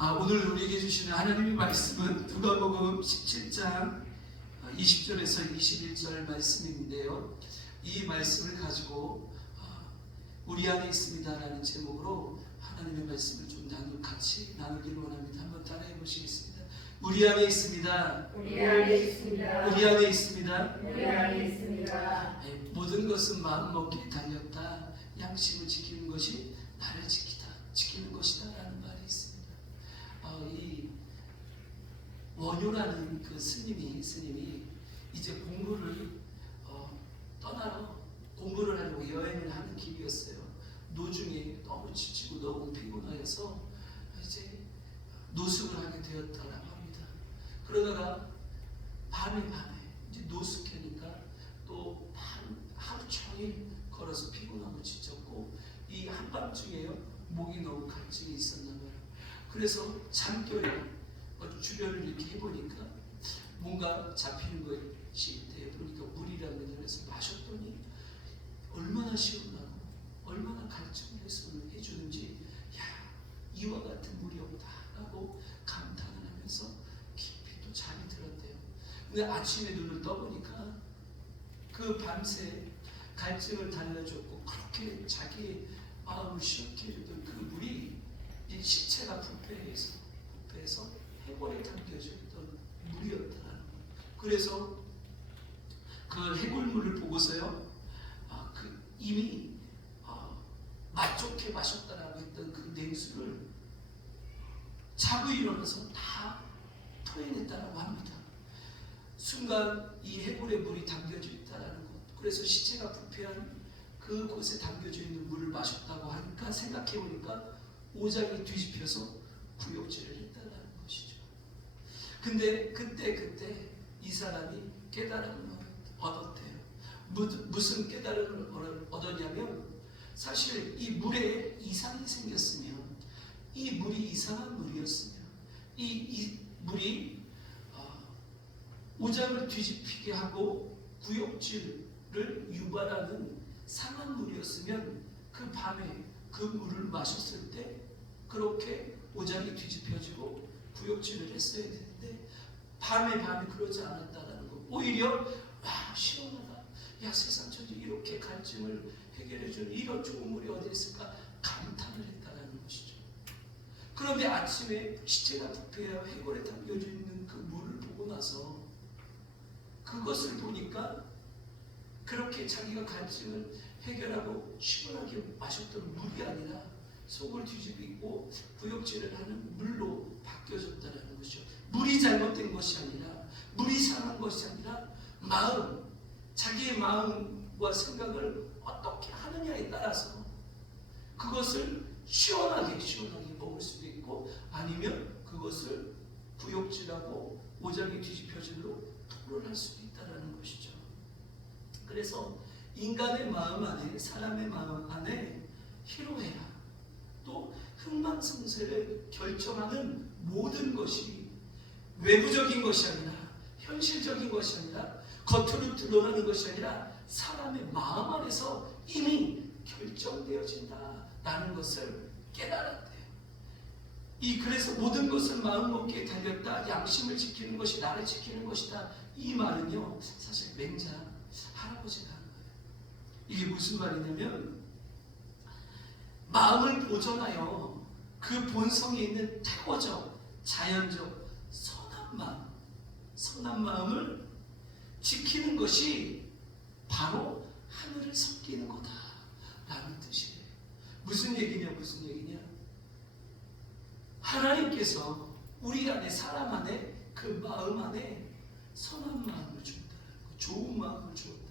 오늘 우리에게 주시는 하나님의 말씀은 누가복음 17장 20절에서 21절 말씀인데요. 이 말씀을 가지고 우리 안에 있습니다라는 제목으로 하나님의 말씀을 좀 같이 나누기를 원합니다. 한번 따라해 보시겠습니다. 우리 안에 있습니다. 우리 안에 있습니다. 우리 안에 있습니다. 우리 안에 있습니다. 모든 것은 마음 먹기에 달렸다. 양심을 지키는 것이 나를 지키는 것이다 라는 말이 있습니다. 이 원효라는 그 스님이 이제 공부를 떠나러 공부를 하려고 여행을 하는 길이었어요. 노중에 너무 지치고 너무 피곤하여서 이제 노숙을 하게 되었다라고 합니다. 그러다가 밤에 이제 노숙하니까 또 하루 종일 걸어서 피곤하고 지쳤고 이 한밤중에요 목이 너무 갈증이 있었나 봐요. 그래서 잠결에 주변을 이렇게 해보니까 뭔가 잡히는 것이 돼 보니까 물이랍니다. 그래서 마셨더니 얼마나 시원하고 얼마나 갈증을 해주는지 이와 같은 물이 없다라고 감탄을 하면서 깊이 또 잠이 들었대요. 근데 아침에 눈을 떠보니까 그 밤새 갈증을 달래줬고 그렇게 자기의 마음을 시원케 해주던 그 물이 이 시체가 부패해서 해골에 담겨져 있던 물이었다는 거예요. 그래서 그 해골물을 보고서요, 이미 맛 좋게 마셨다라고 했던 그 냉수를 자고 일어나서 다 토해냈다라고 합니다. 순간 이 해골에 물이 담겨져 있다라는 것. 그래서 시체가 부패한 그곳에 담겨져 있는 물을 마셨다고 하니까 생각해보니까 오장이 뒤집혀서 구역질을 했다는 것이죠. 근데 그때 이 사람이 깨달음을 얻었대요. 무슨 깨달음을 얻었냐면 사실 이 물에 이상이 생겼으면 이 물이 이상한 물이었으면 이 물이 오장을 뒤집히게 하고 구역질을 유발하는 상한 물이었으면 그 밤에 그 물을 마셨을 때 그렇게 오장이 뒤집혀지고 구역질을 했어야 되는데 밤에 그러지 않았다는 거. 오히려 시원하다. 세상 천지 이렇게 갈증을 해결해주는 이런 좋은 물이 어디 있을까 감탄을 했다는 것이죠. 그런데 아침에 시체가 부패하여 해골에 담겨져 있는 그 물을 보고 나서 그것을 보니까 그렇게 자기가 갈증을 해결하고 시원하게 마셨던 물이 아니라 속을 뒤집고 구역질을 하는 물로 바뀌어졌다는 것이죠. 물이 잘못된 것이 아니라 물이 상한 것이 아니라 자기의 마음과 생각을 어떻게 하느냐에 따라서 그것을 시원하게 먹을 수도 있고 아니면 그것을 구역질하고 오장이 뒤집혀질로 토론할 수도 있다는 것이죠. 그래서 인간의 마음 안에 사람의 마음 안에 희로애락 또 흥망성쇠를 결정하는 모든 것이 외부적인 것이 아니라 현실적인 것이 아니라 겉으로 드러나는 것이 아니라 사람의 마음 안에서 이미 결정되어진다라는 것을 깨달았대요. 그래서 모든 것을 마음 먹기에 달렸다. 양심을 지키는 것이 나를 지키는 것이다. 이 말은요 사실 맹자 할아버지가 하는 거예요. 이게 무슨 말이냐면 마음을 보존하여 그 본성에 있는 태고적 자연적 선한 마음을 지키는 것이 바로 하늘을 섬기는 거다라는 뜻이에요. 무슨 얘기냐? 하나님께서 우리 안에 사람 안에 그 마음 안에 선한 마음을 주었다는 거, 좋은 마음을 주었다는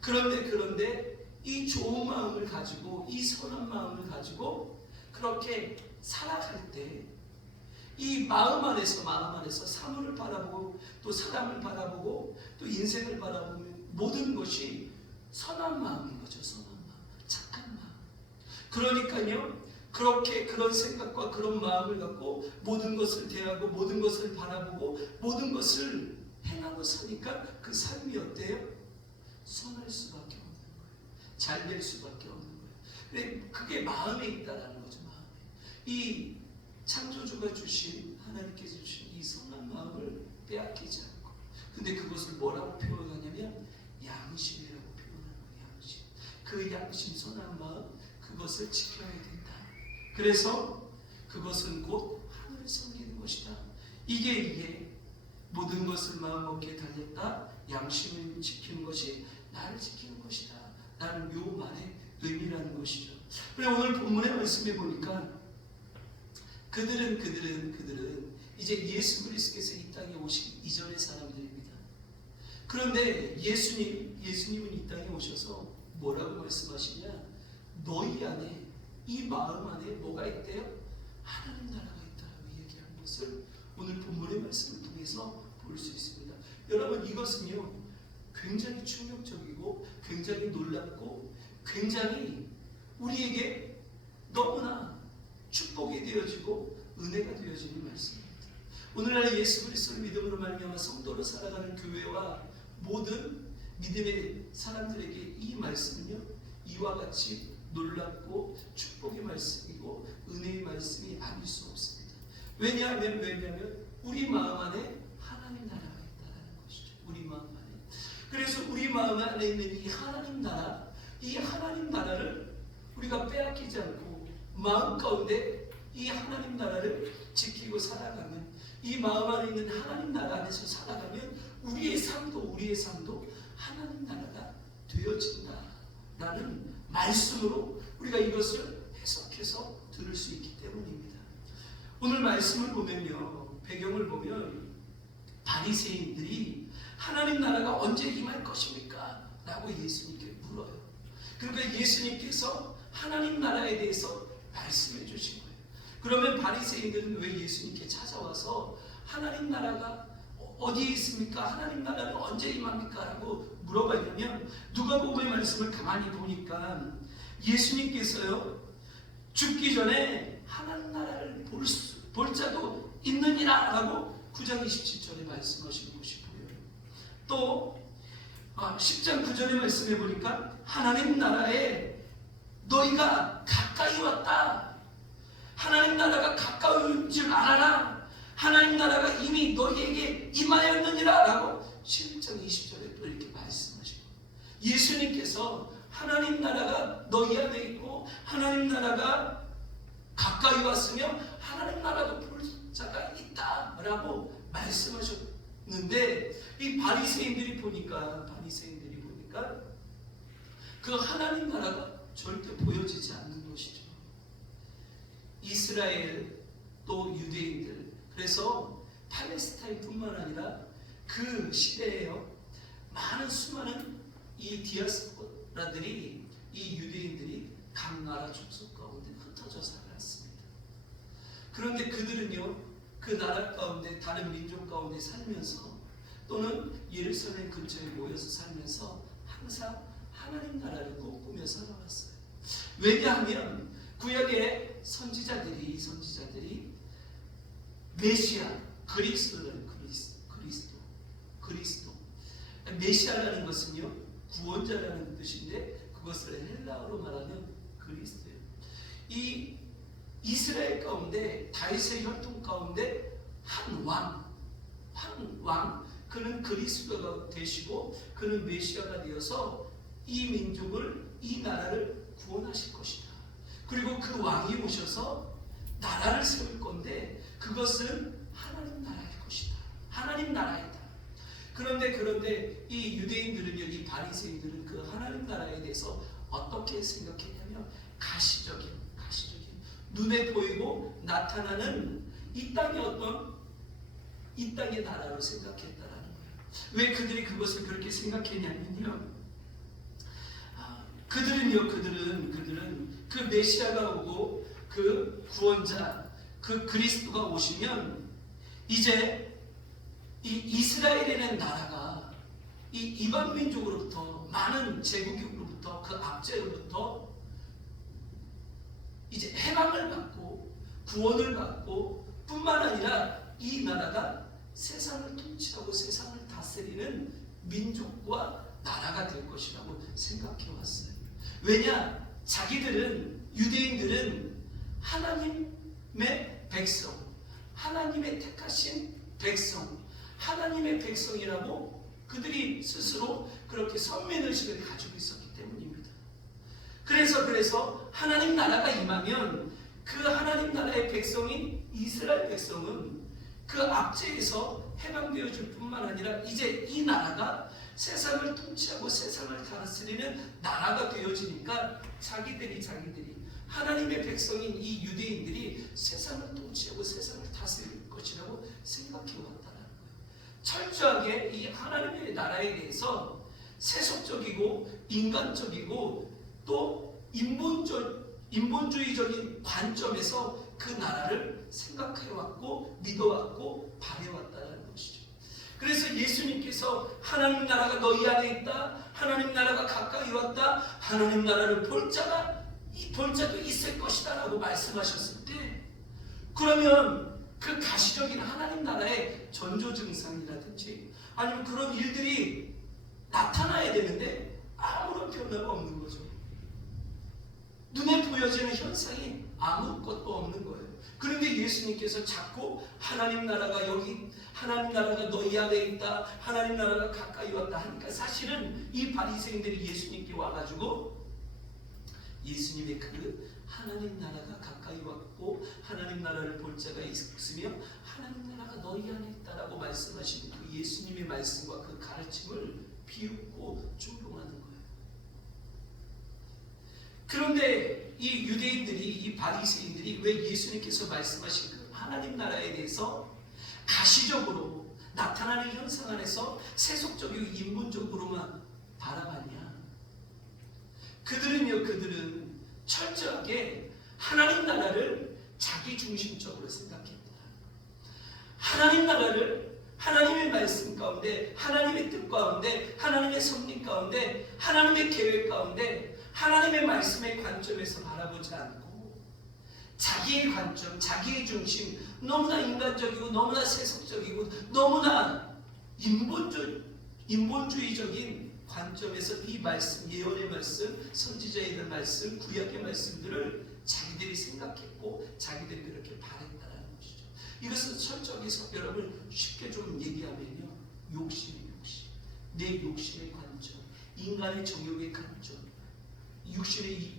거예요. 그런데 이 좋은 마음을 가지고 이 선한 마음을 가지고 그렇게 살아갈 때 이 마음 안에서 사물을 바라보고 또 사람을 바라보고 또 인생을 바라보면 모든 것이 선한 마음인 거죠. 선한 마음, 착한 마음. 그러니까요 그렇게 그런 생각과 그런 마음을 갖고 모든 것을 대하고 모든 것을 바라보고 모든 것을 행하고 사니까 그 삶이 어때요? 선할 수밖에 없는 거예요. 잘 될 수밖에 없는 거예요. 근데 그게 마음에 있다라는 거죠. 마음에. 창조주가 주신 하나님께서 주신 이 선한 마음을 빼앗기지 않고, 근데 그것을 뭐라고 표현하냐면 양심이라고 표현하는 거예요. 양심. 그 양심 선한 마음, 그것을 지켜야 된다. 그래서 그것은 곧 하늘을 섬기는 것이다. 이게 모든 것을 마음먹기에 달렸다. 양심을 지키는 것이 나를 지키는 것이다 라는 요 말의 의미라는 것이죠. 그래, 오늘 본문의 말씀에 보니까 그들은 이제 예수 그리스도께서 이 땅에 오시기 이전의 사람들입니다. 그런데 예수님은 이 땅에 오셔서 뭐라고 말씀하시냐? 너희 안에, 이 마음 안에 뭐가 있대요? 하나님 나라가 있다라고 얘기하는 것을 오늘 본문의 말씀을 통해서 볼 수 있습니다. 여러분, 이것은요 굉장히 충격적이고 굉장히 놀랍고 굉장히 우리에게 너무나 축복이 되어지고 은혜가 되어지는 말씀입니다. 오늘날 예수 그리스도를 믿음으로 말미암아 성도로 살아가는 교회와 모든 믿음의 사람들에게 이 말씀은요 이와 같이 놀랍고 축복의 말씀이고 은혜의 말씀이 아닐 수 없습니다. 왜냐하면 우리 마음 안에 하나님 나라가 있다는 것이죠. 우리 마음 안에. 그래서 우리 마음 안에 있는 이 하나님 나라를 우리가 빼앗기지 않고 마음 가운데 이 하나님 나라를 지키고 살아가면, 이 마음 안에 있는 하나님 나라 안에서 살아가면 우리의 삶도 하나님 나라가 되어진다라는 말씀으로 우리가 이것을 해석해서 들을 수 있기 때문입니다. 오늘 말씀을 보면요, 배경을 보면 바리새인들이 하나님 나라가 언제 임할 것입니까? 라고 예수님께 물어요. 그러니까 예수님께서 하나님 나라에 대해서 말씀해 주신 거예요. 그러면 바리새인들은 왜 예수님께 찾아와서 하나님 나라가 어디에 있습니까? 하나님 나라는 언제 임합니까? 라고 물어봤냐면, 누가복음의 말씀을 가만히 보니까 예수님께서요 죽기 전에 하나님 나라를 볼 자도 있느니라 라고 9장 27절에 말씀하시는 것이 보여요. 또 10장 9절의 말씀에 보니까 하나님 나라에 너희가 가까이 왔다. 하나님 나라가 가까운 줄 알아라. 하나님 나라가 이미 너희에게 임하였느니라 라고 11장 20절에 또 이렇게 말씀하시고, 예수님께서 하나님 나라가 너희 안에 있고 하나님 나라가 가까이 왔으며 하나님 나라도 볼 자가 있다 라고 말씀하셨는데, 이 바리새인들이 보니까 그 하나님 나라가 절대 보여지지 않는 것이죠. 이스라엘 또 유대인들, 그래서 팔레스타인뿐만 아니라 그 시대에요 많은 수많은 이 디아스포라들이, 이 유대인들이 각 나라 족속 가운데 흩어져 살았습니다. 그런데 그들은요 그 나라 가운데 다른 민족 가운데 살면서, 또는 예루살렘 근처에 모여서 살면서 항상 하나님 나라를 꿈꾸며 살아왔어요. 왜냐하면 구약의 선지자들이 메시아, 그리스도, 메시아라는 것은요 구원자라는 뜻인데, 그것을 헬라어로 말하면 그리스도예요. 이 이스라엘 가운데 다윗의 혈통 가운데 한 왕, 그는 그리스도가 되시고 그는 메시아가 되어서 이 민족을, 이 나라를 구원하실 것이다. 그리고 그 왕이 오셔서 나라를 세울 건데 그것은 하나님 나라일 것이다. 하나님 나라이다. 그런데 이 유대인들은요, 이 바리새인들은 그 하나님 나라에 대해서 어떻게 생각했냐면 가시적인 눈에 보이고 나타나는 이 땅의 나라로 생각했다라는 거예요. 왜 그들이 그것을 그렇게 생각했냐면요, 그들은 그 메시아가 오고 그 구원자, 그 그리스도가 오시면 이제 이 이스라엘이라는 나라가 이 이방 민족으로부터, 많은 제국으로부터, 그 압제로부터 이제 해방을 받고 구원을 받고, 뿐만 아니라 이 나라가 세상을 통치하고 세상을 다스리는 민족과 나라가 될 것이라고 생각해 왔어요. 왜냐? 유대인들은 하나님 백성, 하나님의 택하신 백성, 하나님의 백성이라고 그들이 스스로 그렇게 선민의식을 가지고 있었기 때문입니다. 그래서 하나님 나라가 임하면 그 하나님 나라의 백성인 이스라엘 백성은 그 압제에서 해방되어질 뿐만 아니라 이제 이 나라가 세상을 통치하고 세상을 다스리는 나라가 되어지니까 자기들이 하나님의 백성인 이 유대인들이 세상을 통치하고 세상을 다스릴 것이라고 생각해 왔다는 거예요. 철저하게 이 하나님의 나라에 대해서 세속적이고 인간적이고 또 인본주의적인 관점에서 그 나라를 생각해왔고 믿어왔고 바래왔다는 것이죠. 그래서 예수님께서 하나님 나라가 너희 안에 있다, 하나님 나라가 가까이 왔다, 하나님 나라를 볼 자도 있을 것이다 라고 말씀하셨을 때, 그러면 그 가시적인 하나님 나라의 전조증상이라든지 아니면 그런 일들이 나타나야 되는데 아무런 변화가 없는 거죠. 눈에 보여지는 현상이 아무것도 없는 거예요. 그런데 예수님께서 자꾸 하나님 나라가 너희 안에 있다, 하나님 나라가 가까이 왔다 하니까 사실은 이 바리새인들이 예수님께 와가지고 예수님의 그 하나님 나라가 가까이 왔고 하나님 나라를 볼 자가 있으며 하나님 나라가 너희 안에 있다라고 말씀하신 그 예수님의 말씀과 그 가르침을 비웃고 조롱하는 거예요. 그런데 이 유대인들이, 이 바리새인들이 왜 예수님께서 말씀하신 그 하나님 나라에 대해서 가시적으로 나타나는 현상 안에서 세속적이고 인본적으로만 바라봤냐? 그들은 철저하게 하나님 나라를 자기중심적으로 생각했다. 하나님 나라를 하나님의 말씀 가운데, 하나님의 뜻 가운데, 하나님의 섭리 가운데, 하나님의 계획 가운데, 하나님의 말씀의 관점에서 바라보지 않고 자기의 관점, 자기의 중심, 너무나 인간적이고 너무나 세속적이고 너무나 인본주의적인 관점에서 이 말씀, 예언의 말씀, 선지자의 말씀, 구약의 말씀들을 자기들이 생각했고 자기들이 그렇게 바랬다는 것이죠. 이것은 철저하게 여러분 쉽게 좀 얘기하면요, 욕심, 내 욕심의 관점, 인간의 정욕의 관점, 육신의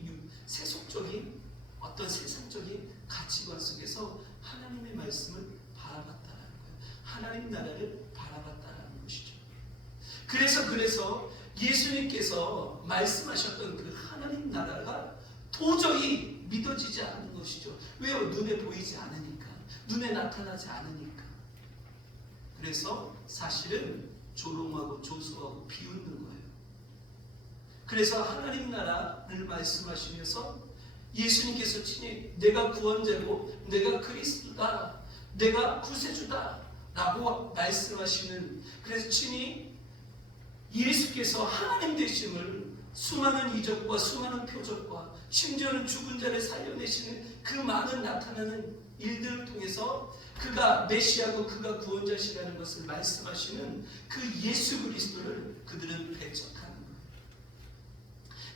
세속적인 어떤 세상적인 가치관 속에서 하나님의 말씀을 바라봤다는 거예요. 하나님 나라를 바라봤다는 것이죠. 그래서 예수님께서 말씀하셨던 그 하나님 나라가 도저히 믿어지지 않는 것이죠. 왜요? 눈에 보이지 않으니까, 눈에 나타나지 않으니까. 그래서 사실은 조롱하고 조소하고 비웃는 거예요. 그래서 하나님 나라를 말씀하시면서 예수님께서 친히 내가 구원자고 내가 그리스도다, 내가 구세주다 라고 말씀하시는, 그래서 친히 예수께서 하나님 되심을 수많은 이적과 수많은 표적과 심지어는 죽은 자를 살려내시는 그 많은 나타나는 일들을 통해서 그가 메시아고 그가 구원자시라는 것을 말씀하시는 그 예수 그리스도를 그들은 배척하는 거예요.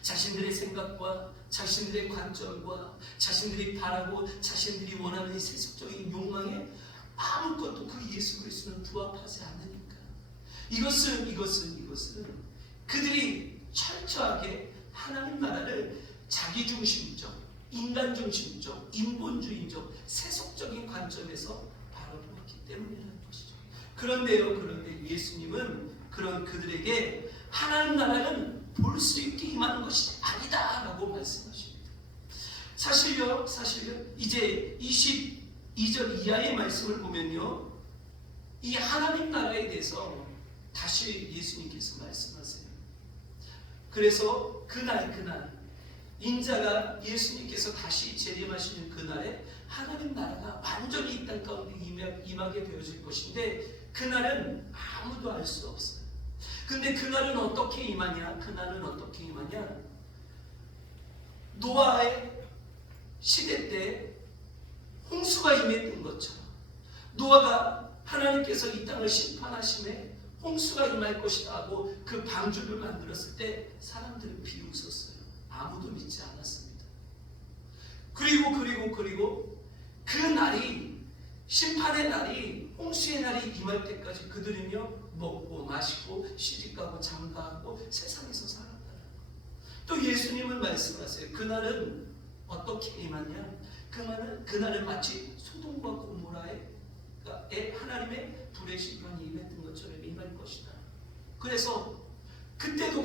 자신들의 생각과 자신들의 관점과 자신들이 바라고 자신들이 원하는 이 세속적인 욕망에 아무것도 그 예수 그리스도는 부합하지 않으니까 이것은 그들이 철저하게 하나님 나라를 자기중심적, 인간중심적, 인본주의적, 세속적인 관점에서 바라보았기 때문이라는 것이죠. 그런데 예수님은 그런 그들에게 하나님 나라는 볼 수 있게 임하는 것이 아니다 라고 말씀하십니다. 사실요 이제 22절 이하의 말씀을 보면요, 이 하나님 나라에 대해서 다시 예수님께서 말씀하세요. 그래서 그날 인자가 예수님께서 다시 재림하시는 그날에 하나님 나라가 완전히 이 땅 가운데 임하게 되어질 것인데 그날은 아무도 알 수 없어요. 근데 그날은 어떻게 임하냐? 노아의 시대 때 홍수가 임했던 것처럼 노아가 하나님께서 이 땅을 심판하심에 홍수가 임할 것이다 하고 그 방주를 만들었을 때 사람들은 비웃었어요. 아무도 믿지 않았습니다. 그리고 그 날이, 심판의 날이, 홍수의 날이 임할 때까지 그들은요 먹고 마시고 시집가고 장가하고 세상에서 살았다. 또 예수님은 말씀하세요. 그날은 어떻게 임하냐? 그날은 마치 소돔과 고모라에 하나님의 불의 심판이 임했던 것처럼 임할 것이다. 그래서 그때도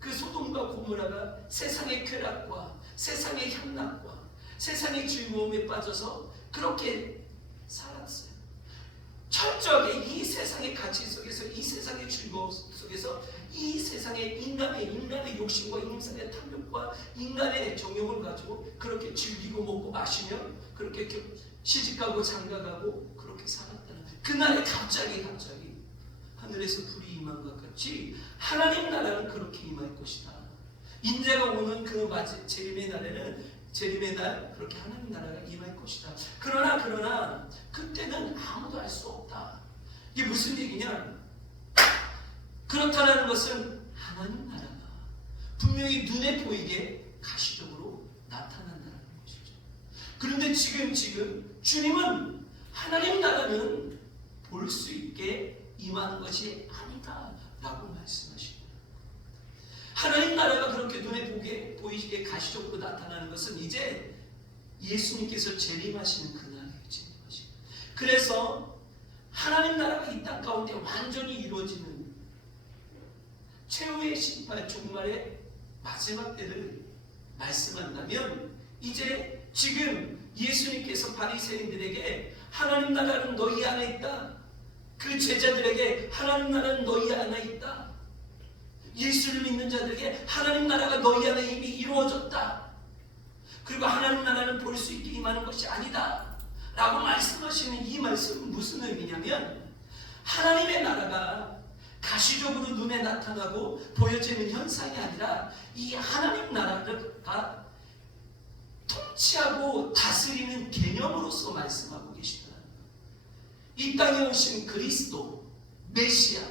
그 소돔과 고모라가 세상의 쾌락과 세상의 향락과 세상의 즐거움에 빠져서 그렇게 살았어요. 철저하게 이 세상의 가치 속에서, 이 세상의 즐거움 속에서, 이 세상의 인간의 욕심과 인간의 탐욕과 인간의 정욕을 가지고 그렇게 즐기고 먹고 마시며 그렇게 시집가고 장가가고 그렇게 살았다는, 그날에 갑자기 하늘에서 불이 임한 것 같이 하나님 나라는 그렇게 임할 것이다. 인자가 오는 그 재림의 날 그렇게 하나님 나라가 임할 것이다. 그러나 그때는 아무도 알 수 없다. 이게 무슨 얘기냐? 그렇다는 것은 하나님 나라가 분명히 눈에 보이게 가시적으로 나타난다는 것이죠. 그런데 지금 주님은 하나님 나라는 볼 수 있게 임하는 것이 아니다 라고 말씀하십니다. 하나님 나라가 그렇게 눈에 보이게 가시적으로 나타나는 것은 이제 예수님께서 재림하시는 그날에 재림하십니다. 그래서 하나님 나라가 이 땅 가운데 완전히 이루어지는 최후의 심판, 종말의 마지막 때를 말씀한다면, 이제 지금 예수님께서 바리새인들에게 하나님 나라는 너희 안에 있다, 그 제자들에게 하나님 나라는 너희 안에 있다, 예수를 믿는 자들에게 하나님 나라가 너희 안에 이미 이루어졌다, 그리고 하나님 나라는 볼 수 있게 임하는 것이 아니다 라고 말씀하시는 이 말씀은 무슨 의미냐면, 하나님의 나라가 가시적으로 눈에 나타나고 보여지는 현상이 아니라 이 하나님 나라가 통치하고 다스리는 개념으로서 말씀하고 계시다. 이 땅에 오신 그리스도 메시아,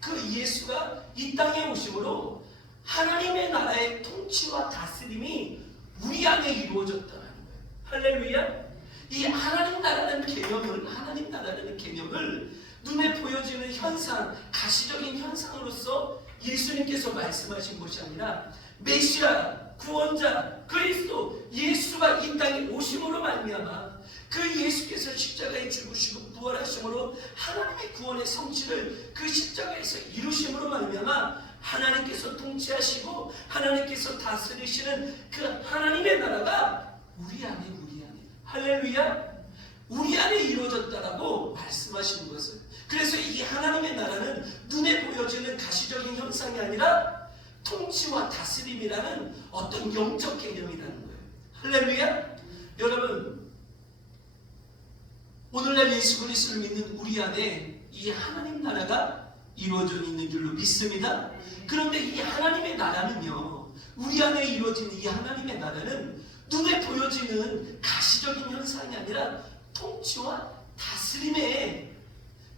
그 예수가 이 땅에 오심으로 하나님의 나라의 통치와 다스림이 우리 안에 이루어졌다는 거예요. 할렐루야. 이 하나님 나라는 개념을 눈에 보여지는 현상, 가시적인 현상으로서 예수님께서 말씀하신 것이 아니라 메시아, 구원자, 그리스도 예수가 이 땅에 오심으로 말미암아 그 예수께서 십자가에 죽으시고 부활하심으로 하나님의 구원의 성취를 그 십자가에서 이루심으로 말미암아 하나님께서 통치하시고 하나님께서 다스리시는 그 하나님의 나라가 우리 안에 할렐루야, 우리 안에 이루어졌다라고 말씀하시는 것을. 그래서 이 하나님의 나라는 눈에 보여지는 가시적인 현상이 아니라 통치와 다스림이라는 어떤 영적 개념이라는 거예요. 할렐루야. 여러분, 오늘날 예수 그리스도를 믿는 우리 안에 이 하나님 나라가 이루어져 있는 줄로 믿습니다. 그런데 이 하나님의 나라는요, 우리 안에 이루어지는 이 하나님의 나라는 눈에 보여지는 가시적인 현상이 아니라 통치와 다스림의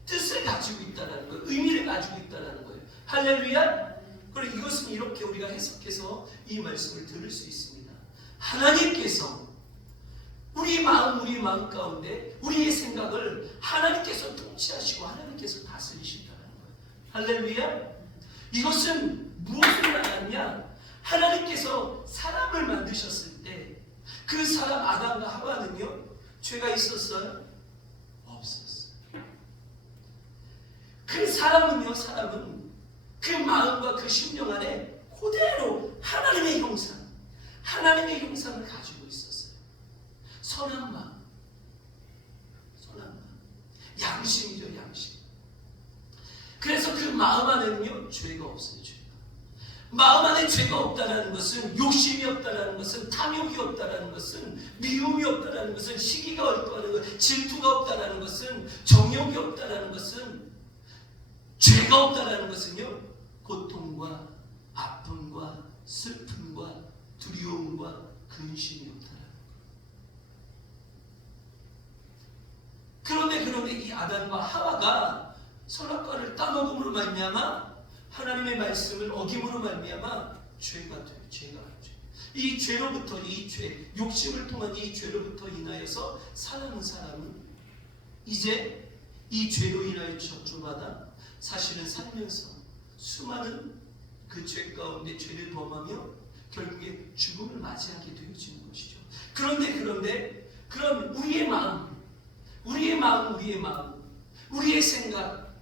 뜻을 가지고 있다는 거예요. 의미를 가지고 있다는 거예요. 할렐루야. 그리고 이것은 이렇게 우리가 해석해서 이 말씀을 들을 수 있습니다. 하나님께서 우리 마음 가운데 우리의 생각을 하나님께서 통치하시고 하나님께서 다스리신다는 거예요. 할렐루야. 이것은 무엇을 말하느냐? 하나님께서 사람을 만드셨을 때 그 사람 아담과 하와는요, 죄가 있었어요? 없었어요. 그 사람은 그 마음과 그 심령 안에 그대로 하나님의 형상을 가지고 있었어요. 선한 마음, 양심이죠, 양심. 그래서 그 마음 안에는요, 죄가 없어요. 마음 안에 죄가 없다는 것은, 욕심이 없다는 것은, 탐욕이 없다는 것은, 미움이 없다는 것은, 시기가 없다는 것은, 질투가 없다는 것은, 정욕이 없다는 것은, 죄가 없다는 것은요, 고통과 아픔과 슬픔과 두려움과 근심이 없다는 거예요. 그런데 이 아담과 하와가 선악과를 따먹음으로 말미암아 하나님의 말씀을 어김으로 말미암아 죄가 돼요. 이 죄로부터, 이 죄, 욕심을 통한 이 죄로부터 인하여서 사랑하는 사람은 이제 이 죄로 인하여 저주받아 사실은 살면서 수많은 그 죄 가운데 죄를 범하며 결국에 죽음을 맞이하게 되어지는 것이죠. 그런데 그런 우리의 마음, 우리의 생각,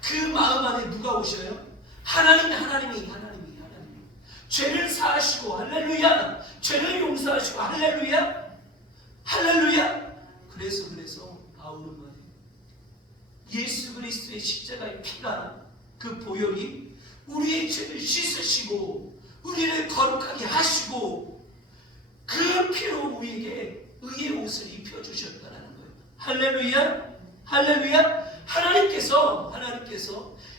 그 마음 안에 누가 오셔요? 하나님이 죄를 사하시고 할렐루야, 죄를 용서하시고 할렐루야. 그래서 바울은 말이에요. 예수 그리스도의 십자가의 피가, 그 보혈이 우리의 죄를 씻으시고 우리를 거룩하게 하시고 그 피로 우리에게 의의 옷을 입혀주셨다는 거예요. 할렐루야. 하나님께서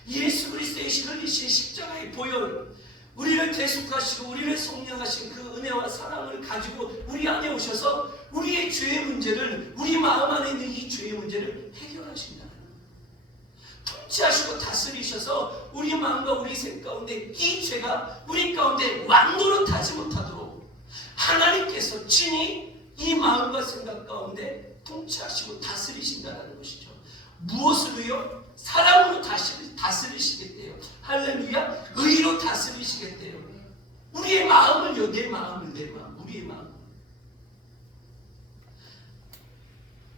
예수 그리스도의 흘리신 십자가의 보혈, 우리를 대속하시고 우리를 속량하신 그 은혜와 사랑을 가지고 우리 안에 오셔서 우리의 죄의 문제를, 우리 마음 안에 있는 이 죄의 문제를 해결하신다는 거예요. 통치하시고 다스리셔서 우리 마음과 우리 생각 가운데 이 죄가 우리 가운데 왕노릇하지 못하도록 하나님께서 친히 이 마음과 생각 가운데 통치하시고 다스리신다는 것이죠. 무엇으로요? 사랑으로 다스리시겠대요. 할렐루야. 의로 다스리시겠대요. 우리의 마음을요. 우리의 마음.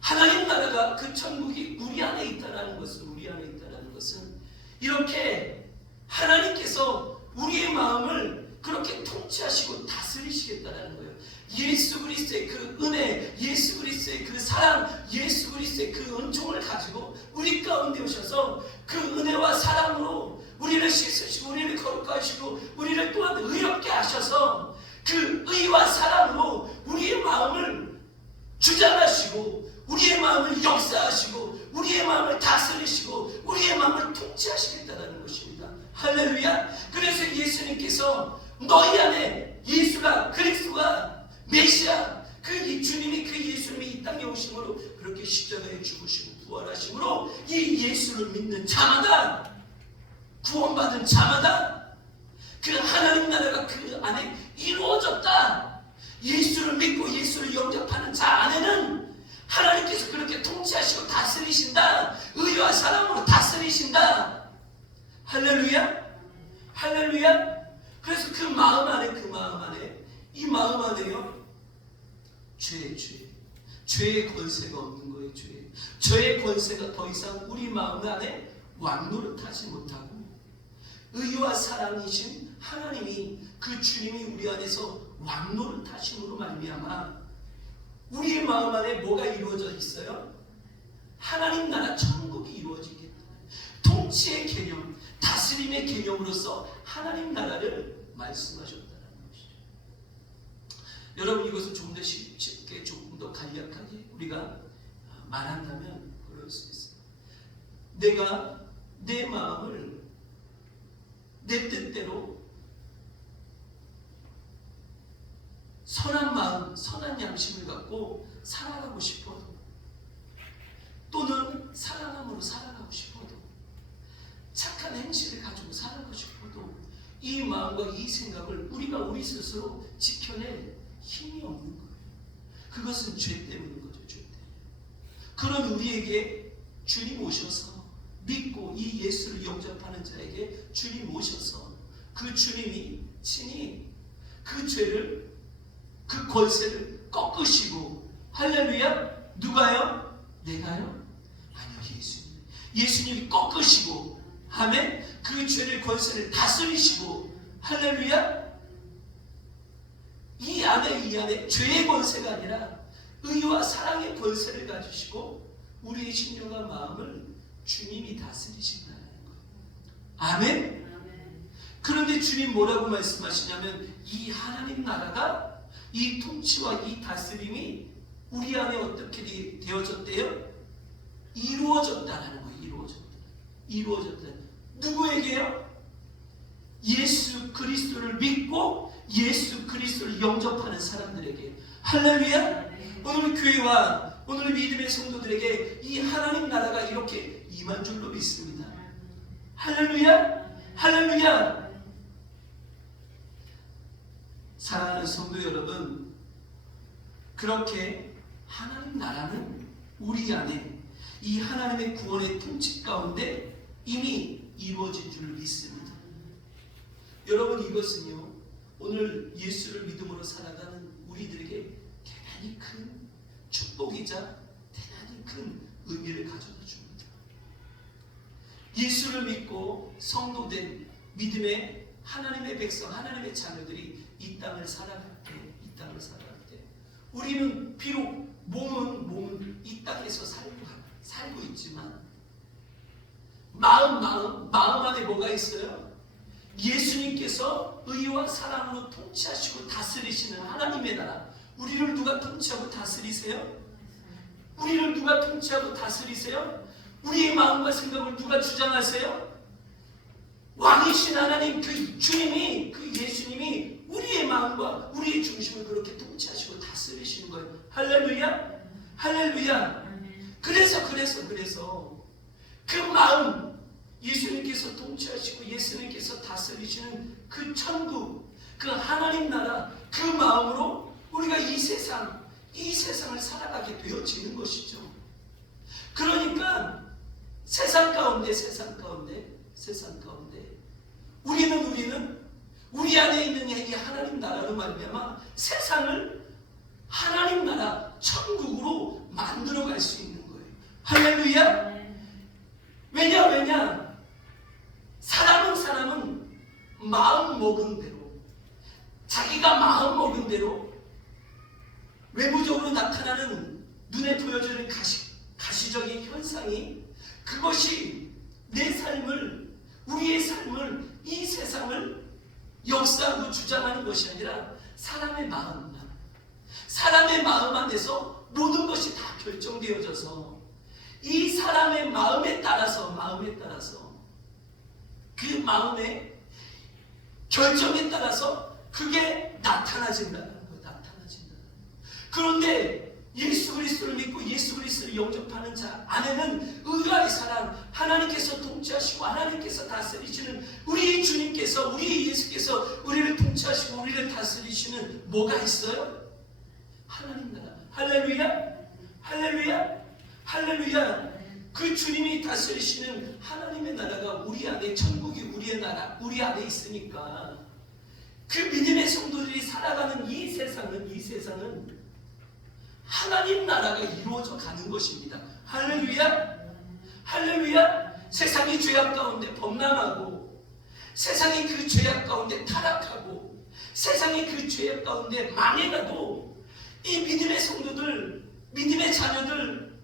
하나님 나라가, 그 천국이 우리 안에 있다는 것은 이렇게 하나님께서 우리의 마음을 그렇게 통치하시고 다스리시겠다는 거예요. 예수 그리스도의 그 은혜, 예수 그리스도의 그 사랑, 예수 그리스도의 그 은총을 가지고 우리 가운데 오셔서 그 은혜와 사랑으로 우리를 씻으시고 우리를 거룩하시고 우리를 또한 의롭게 하셔서 그 의와 사랑으로 우리의 마음을 주장하시고 우리의 마음을 역사하시고 우리의 마음을 다스리시고 우리의 마음을 통치하시겠다는 것입니다. 할렐루야. 그래서 예수님께서 너희 안에 예수가, 그리스도가, 메시아, 그 주님이, 그 예수님이 이 땅에 오심으로 그렇게 십자가에 죽으시고 부활하심으로 이 예수를 믿는 자마다, 구원받은 자마다 그 하나님 나라가 그 안에 이루어졌다. 예수를 믿고 예수를 영접하는 자 안에는 하나님께서 그렇게 통치하시고 다스리신다. 의와 사랑으로 다스리신다. 할렐루야. 그래서 그 마음 안에 이 마음 안에요, 죄의 권세가 없는 거예요. 죄의 권세가 더 이상 우리 마음 안에 왕노릇하지 못하고 의와 사랑이신 하나님이, 그 주님이 우리 안에서 왕노릇하심으로 말미암아 우리의 마음 안에 뭐가 이루어져 있어요? 하나님 나라 천국이 이루어지겠다. 통치의 개념, 다스림의 개념으로서 하나님 나라를 말씀하셨다는 것이죠. 여러분, 이것을 좀 더 쉽게, 조금 더 간략하게 우리가 말한다면 그럴 수 있어요. 내가 내 마음을 내 뜻대로 선한 마음, 선한 양심을 갖고 살아가고 싶어도, 또는 사랑함으로 살아가고 싶어도, 착한 행실을 가지고 살아가고 싶어도 이 마음과 이 생각을 우리가 우리 스스로 지켜낼 힘이 없는 거예요. 그것은 죄 때문인 거죠. 죄 때문에. 그런 우리에게 주님 오셔서 믿고 이 예수를 영접하는 자에게 주님 오셔서 그 주님이 친히 그 죄를, 그 권세를 꺾으시고, 할렐루야. 누가요? 내가요? 아니요, 예수님이 꺾으시고, 아멘. 그 죄를, 권세를 다스리시고, 할렐루야. 이 안에 죄의 권세가 아니라 의와 사랑의 권세를 가지시고 우리의 심령과 마음을 주님이 다스리신다는 거예요. 아멘. 그런데 주님 뭐라고 말씀하시냐면, 이 하나님 나라가, 이 통치와 이 다스림이 우리 안에 어떻게 되어졌대요? 이루어졌다는 거예요. 이루어졌다. 누구에게요? 예수 그리스도를 믿고 예수 그리스도를 영접하는 사람들에게. 할렐루야. 오늘 교회와 오늘 믿음의 성도들에게 이 하나님 나라가 이렇게 임한 줄로 믿습니다. 할렐루야. 사랑하는 성도 여러분, 그렇게 하나님 나라는 우리 안에 이 하나님의 구원의 통치 가운데 이미 이루어진 줄 믿습니다. 여러분, 이것은요, 오늘 예수를 믿음으로 살아가는 우리들에게 대단히 큰 축복이자 대단히 큰 의미를 가져다 줍니다. 예수를 믿고 성도된 믿음의 하나님의 백성, 하나님의 자녀들이 이 땅을 살아갈 때, 우리는 비록 몸은 이 땅에서 살고 있지만 마음 안에 뭐가 있어요? 예수님께서 의와 사랑으로 통치하시고 다스리시는 하나님의 나라. 우리를 누가 통치하고 다스리세요? 우리를 누가 통치하고 다스리세요? 우리의 마음과 생각을 누가 주장하세요? 왕이신 하나님, 그 주님이, 그 예수님이 우리의 마음과 우리의 중심을 그렇게 통치하시고 다스리시는 거예요. 할렐루야? 할렐루야. 그래서 그 마음, 예수님께서 통치하시고 예수님께서 다스리시는 그 천국, 그 하나님 나라, 그 마음으로 우리가 이 세상을 살아가게 되어지는 것이죠. 그러니까 세상 가운데 우리는 우리 안에 있는 이 하나님 나라로 말미암아 세상을 하나님 나라 천국으로 만들어 갈 수 있는 거예요. 할렐루야. 왜냐 사람은 마음 먹은 대로, 자기가 마음 먹은 대로 외부적으로 나타나는 눈에 보여지는 가시적인 현상이, 그것이 내 삶을, 우리의 삶을, 이 세상을 역사하고 주장하는 것이 아니라 사람의 마음 안에서 모든 것이 다 결정되어져서 이 사람의 마음에 따라서 그 마음의 결정에 따라서 그게 나타나진다는 거예요. 그런데 예수 그리스도를 믿고 예수 그리스도를 영접하는 자 안에는 의와의 사랑, 하나님께서 통치하시고 하나님께서 다스리시는 우리 주님께서, 우리 예수께서 우리를 통치하시고 우리를 다스리시는 뭐가 있어요? 하나님 나라. 할렐루야. 그 주님이 다스리시는 하나님의 나라가 우리 안에, 천국이 우리의 나라, 우리 안에 있으니까 그 믿음의 성도들이 살아가는 이 세상은 하나님 나라가 이루어져 가는 것입니다. 할렐루야. 세상이 죄악 가운데 범람하고, 세상이 그 죄악 가운데 타락하고, 세상이 그 죄악 가운데 망해가도 이 믿음의 성도들, 믿음의 자녀들,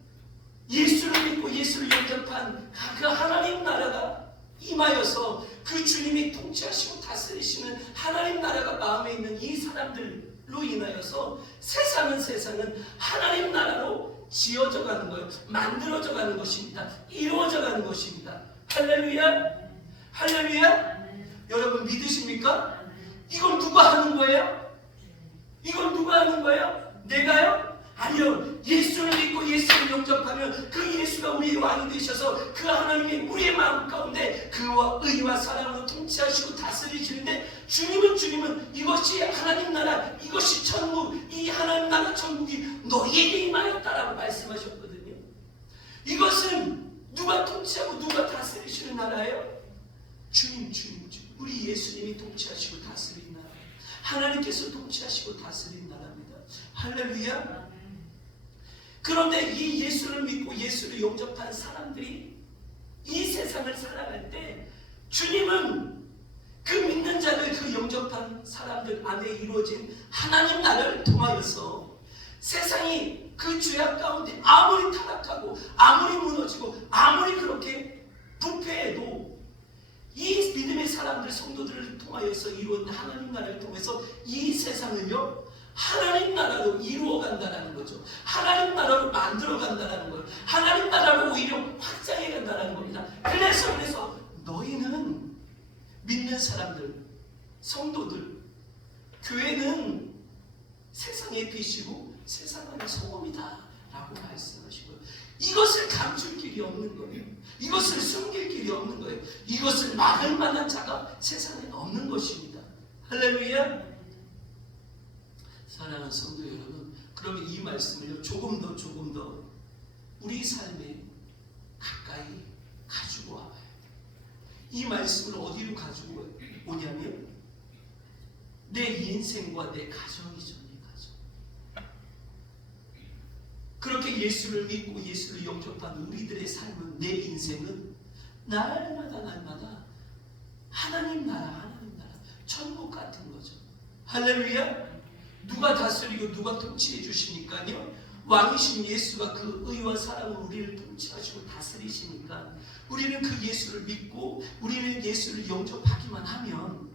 예수를 믿고 예수를 영접한 그 하나님 나라가 임하여서 그 주님이 통치하시고 다스리시는 하나님 나라가 마음에 있는 이 사람들로 인하여서 세상은 하나님 나라로 지어져 가는 거예요. 만들어져 가는 것입니다. 이루어져 가는 것입니다. 할렐루야. 여러분 믿으십니까? 이걸 누가 하는 거예요? 내가요? 아니요. 예수를 믿고 예수를 영접하면 그 예수가 우리의 왕이 되셔서 그 하나님이 우리의 마음 가운데 그와 의와 사랑으로 통치하시고 다스리시는데, 주님은 이것이 하나님 나라, 이것이 천국, 이 하나님 나라 천국이 너희에게 임하였다라고 말씀하셨거든요. 이것은 누가 통치하고 누가 다스리시는 나라예요? 주님. 우리 예수님이 통치하시고 다스리는 나라, 하나님께서 통치하시고 다스리는 나라입니다. 할렐루야. 그런데 이 예수를 믿고 예수를 영접한 사람들이 이 세상을 살아갈 때, 주님은 그 믿는 자들, 그 영접한 사람들 안에 이루어진 하나님 나라를 통하여서 세상이 그 죄악 가운데 아무리 타락하고 아무리 무너지고 아무리 그렇게 부패해도 이 믿음의 사람들, 성도들을 통하여서 이루어진 하나님 나라를 통해서 이 세상을요 하나님 나라로 이루어 간다는 거죠. 하나님 나라로 만들어 간다는 거예요. 하나님 나라로 오히려 확장해 간다는 겁니다. 그래서 너희는, 믿는 사람들, 성도들, 교회는 세상의 빛이고 세상 안의 소금이다 라고 말씀하시고요. 이것을 감출 길이 없는 거예요. 이것을 숨길 길이 없는 거예요. 이것을 막을 만한 자가 세상에 없는 것입니다. 할렐루야. 사랑하는 성도 여러분, 그러면 이 말씀을요 조금 더 우리 삶에 가까이 가지고 와봐요. 이 말씀을 어디로 가지고 오냐면 내 인생과 내 가정이죠. 내 가정. 그렇게 예수를 믿고 예수를 영접한 우리들의 삶은, 내 인생은 날마다 하나님 나라 천국 같은 거죠. 할렐루야. 누가 다스리고 누가 통치해 주시니까요, 왕이신 예수가 그 의와 사랑으로 우리를 통치하시고 다스리시니까 우리는 그 예수를 믿고 우리는 예수를 영접하기만 하면,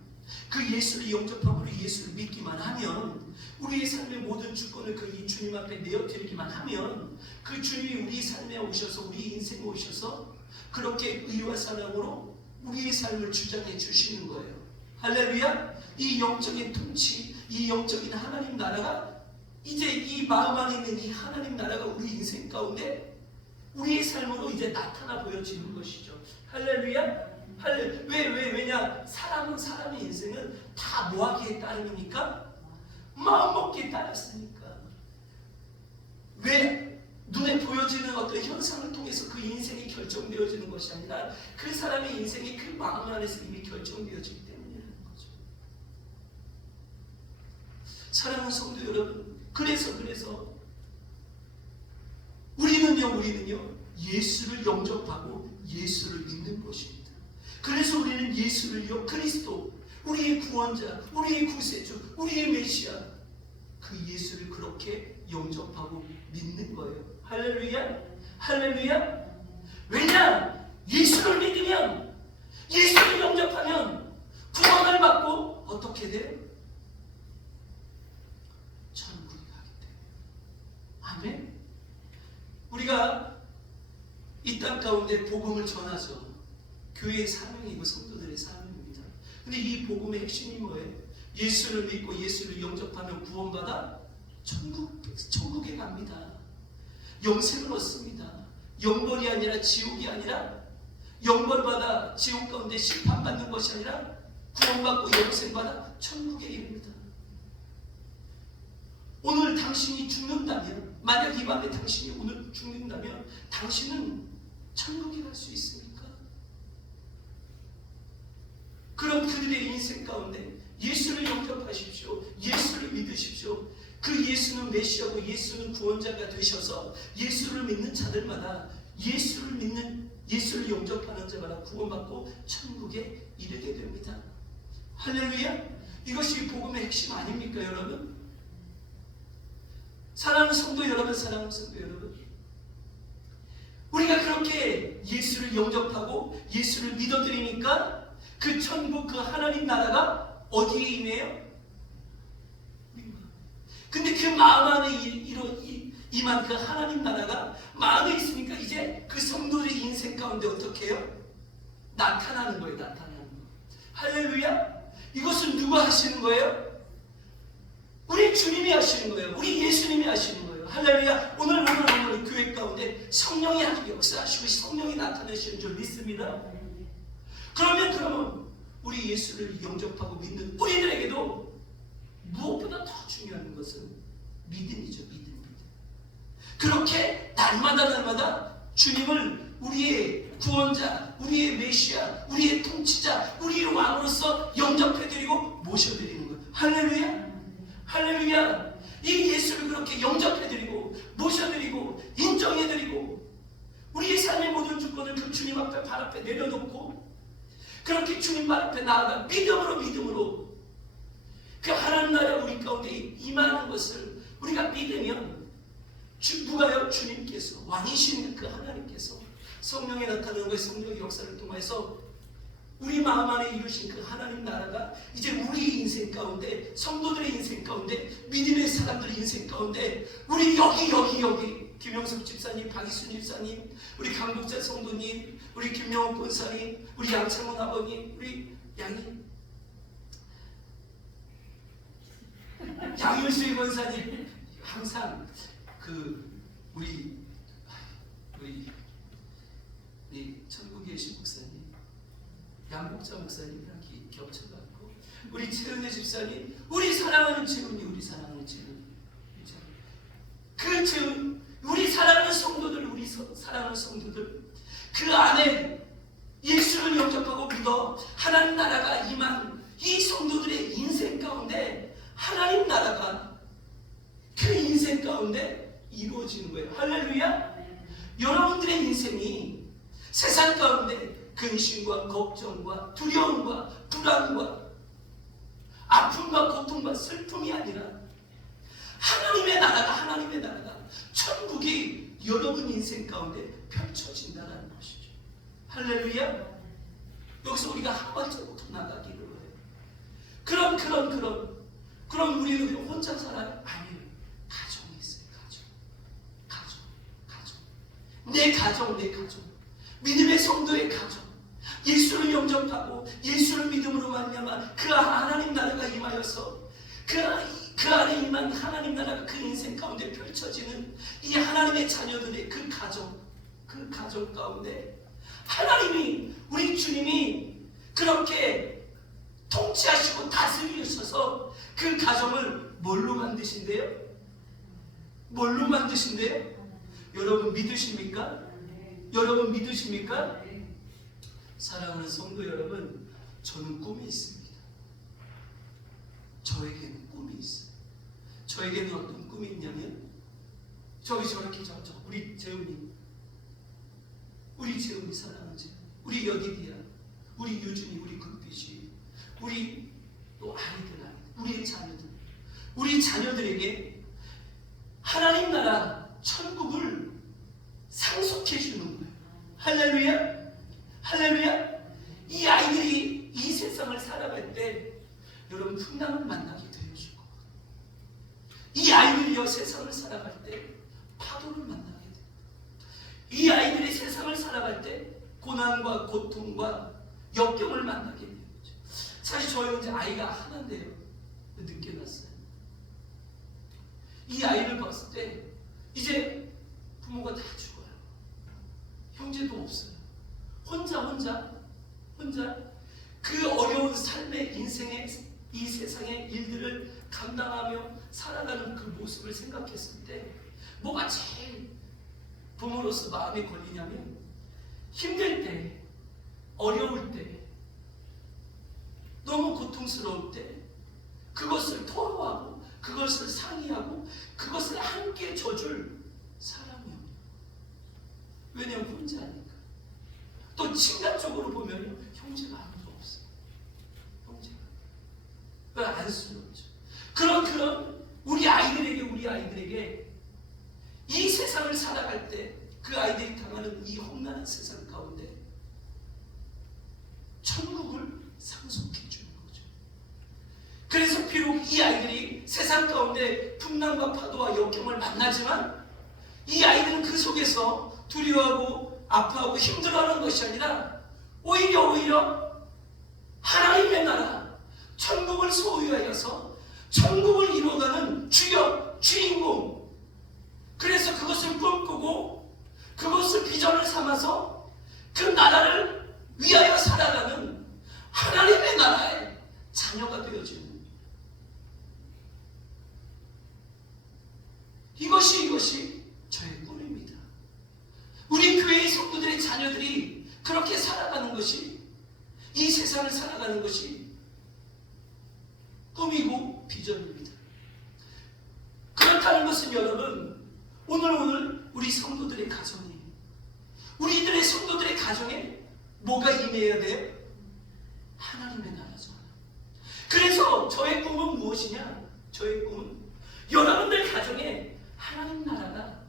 그 예수를 영접하고 우리 예수를 믿기만 하면, 우리의 삶의 모든 주권을 그 주님 앞에 내어드리기만 하면, 그 주님이 우리 삶에 오셔서 우리 인생에 오셔서 그렇게 의와 사랑으로 우리의 삶을 주장해 주시는 거예요. 할렐루야. 이 영적인 통치, 이 영적인 하나님 나라가, 이제 이 마음 안에 있는 이 하나님 나라가 우리 인생 가운데 우리의 삶으로 이제 나타나 보여지는 것이죠. 할렐루야. 왜냐? 사람의 인생은 다 뭐하기에 따름입니까? 마음먹기에 따랐으니까. 왜? 눈에 보여지는 어떤 현상을 통해서 그 인생이 결정되어지는 것이 아니라 그 사람의 인생이 그 마음 안에서 이미 결정되어지기 때문이라는 거죠. 사랑하는 성도 여러분, 그래서 우리는요 예수를 영접하고 예수를 믿는 것입니다. 그래서 우리는 예수를요 그리스도, 우리의 구원자, 우리의 구세주, 우리의 메시아, 그 예수를 그렇게 영접하고 믿는 거예요. 할렐루야. 할렐루야. 왜냐? 예수를 믿으면, 예수를 영접하면 구원을 받고 어떻게 돼요? 천국에 가기 때문에. 아멘. 우리가 이 땅 가운데 복음을 전하죠. 교회의 사명이고 성도들의 사명입니다. 근데 이 복음의 핵심이 뭐예요? 예수를 믿고 예수를 영접하면 구원받아 천국에 갑니다. 영생을 얻습니다. 영벌이 아니라 지옥이 아니라, 영벌받아 지옥 가운데 심판받는 것이 아니라 구원받고 영생받아 천국에 이릅니다. 오늘 당신이 죽는다면, 만약 이 밤에 당신이 오늘 죽는다면 당신은 천국에 갈 수 있습니까? 그럼 그들의 인생 가운데 예수를 영접하십시오. 예수를 믿으십시오. 그 예수는 메시아고 예수는 구원자가 되셔서 예수를 믿는 자들마다, 예수를 영접하는 자마다 구원받고 천국에 이르게 됩니다. 할렐루야. 이것이 복음의 핵심 아닙니까 여러분? 사랑하는 성도 여러분, 우리가 그렇게 예수를 영접하고 예수를 믿어드리니까 그 천국, 그 하나님 나라가 어디에 임해요? 근데 그 마음 안에 임한 그 하나님 나라가 마음에 있으니까 이제 그 성도의 인생 가운데 어떻게 해요? 나타나는 거예요. 나타나는 거. 할렐루야. 이것은 누가 하시는 거예요? 우리 주님이 하시는 거예요. 우리 예수님이 하시는 거예요. 할렐루야. 오늘 교회 가운데 성령이 아주 역사하시고 성령이 나타내시는 줄 믿습니다. 그러면 우리 예수를 영접하고 믿는 우리들에게도 무엇보다 더 중요한 것은 믿음이죠. 믿음. 그렇게 날마다 주님을 우리의 구원자, 우리의 메시아, 우리의 통치자, 우리의 왕으로서 영접해드리고 모셔드리는 거예요. 할렐루야. 할렐루야. 이 예수를 그렇게 영접해드리고 모셔드리고 인정해드리고 우리의 삶의 모든 주권을 그 주님 앞에, 발 앞에 내려놓고 그렇게 주님 발 앞에 나아가 믿음으로 그 하나님 나라 우리 가운데 임하는 것을 우리가 믿으면, 누가요? 주님께서, 왕이신 그 하나님께서 성령에 나타나는 것의 성령의 역사를 통해서 우리 마음 안에 이루신 그 하나님 나라가 이제 우리 인생 가운데, 성도들의 인생 가운데, 믿음의 사람들의 인생 가운데, 우리 여기 김영석 집사님, 박이순 집사님, 우리 강복자 성도님, 우리 김명옥 권사님, 우리 양창훈 아버님, 우리 양윤수의 권사님, 항상 우리 천국에 계신 목사님, 양복자 목사님이랑 겹쳐갖고 우리 최은혜 집사님, 우리 사랑하는 최은이, 우리 사랑하는 최은, 우리 사랑하는 성도들, 사랑하는 성도들, 그 안에 예수를 영접하고 믿어 하나님 나라가 임한 이 성도들의 인생 가운데 하나님 나라가 그 인생 가운데 이루어지는 거예요. 할렐루야. 여러분들의 인생이 세상 가운데 근심과 걱정과 두려움과 불안과 아픔과 고통과 슬픔이 아니라 하나님의 나라가 천국이 여러분 인생 가운데 펼쳐진다는 것이죠. 할렐루야. 여기서 우리가 한 발자국 더 나가기를 해요. 그럼 우리는 혼자 살아요? 아니에요. 가정이 있어요. 가정. 내 가정. 믿음의 성도의 가정. 예수를 영접하고 예수를 믿음으로 말미암아 그 하나님 나라가 임하여서 그 안에 임한 하나님 나라가 그 인생 가운데 펼쳐지는 이 하나님의 자녀들의 그 가정 가운데 하나님이, 우리 주님이 그렇게 통치하시고 다스리셔서 그 가정을 뭘로 만드신대요? 여러분 믿으십니까? 사랑하는 성도 여러분, 저는 꿈이 있습니다. 저에게는 꿈이 있어요. 저에게는 어떤 꿈이 있냐면 저렇게 우리 재훈이 사랑하는 재훈이, 우리 여기디야, 우리 유준이, 우리 금빛이, 우리 또 아이들, 우리 자녀들에게 하나님 나라 천국을 상속해 주는 거예요. 할렐루야. 이 아이들이 이 세상을 살아갈 때 여러분 풍랑을 만나게 되어줄 거예요. 이 아이들이요 세상을 살아갈 때 파도를 만나게 돼요. 이 아이들이 세상을 살아갈 때 고난과 고통과 역경을 만나게 돼요. 사실 저희는 이제 아이가 하나인데요, 늦게 났어요. 이 아이를 봤을 때 이제 부모가 다 죽어요. 형제도 없어요. 혼자 그 어려운 삶의 인생의 이 세상의 일들을 감당하며 살아가는 그 모습을 생각했을 때 뭐가 제일 부모로서 마음에 걸리냐면, 힘들 때, 어려울 때, 너무 고통스러울 때 그것을 토로하고 그것을 상의하고 그것을 함께 져줄 사람이요. 왜냐하면 혼자니까. 또情感적으로 보면 형제가 아무도 없어요. 형제가 안쓰럽죠. 그런 우리 아이들에게 이 세상을 살아갈 때 그 아이들이 당하는 이 험난한 세상 가운데 천국을 상속해 주는 거죠. 그래서 비록 이 아이들이 세상 가운데 풍랑과 파도와 역경을 만나지만 이 아이들은 그 속에서 두려워하고 아파하고 힘들어하는 것이 아니라 오히려 하나님의 나라 천국을 소유하여서 천국을 이루어가는 주인공, 그래서 그것을 꿈꾸고 그것을 비전을 삼아서 그 나라를 위하여 살아가는 하나님의 나라의 자녀가 되어지는 거예요. 이것이 저의 꿈입니다. 우리 교회의 성도들의 자녀들이 그렇게 살아가는 것이, 이 세상을 살아가는 것이 꿈이고 비전입니다. 그렇다는 것은 여러분, 오늘 우리 성도들의 가정이, 우리들의 성도들의 가정에 뭐가 임해야 돼요? 하나님의 나라죠. 그래서 저의 꿈은 무엇이냐? 저의 꿈은 여러분들 가정에 하나님 나라가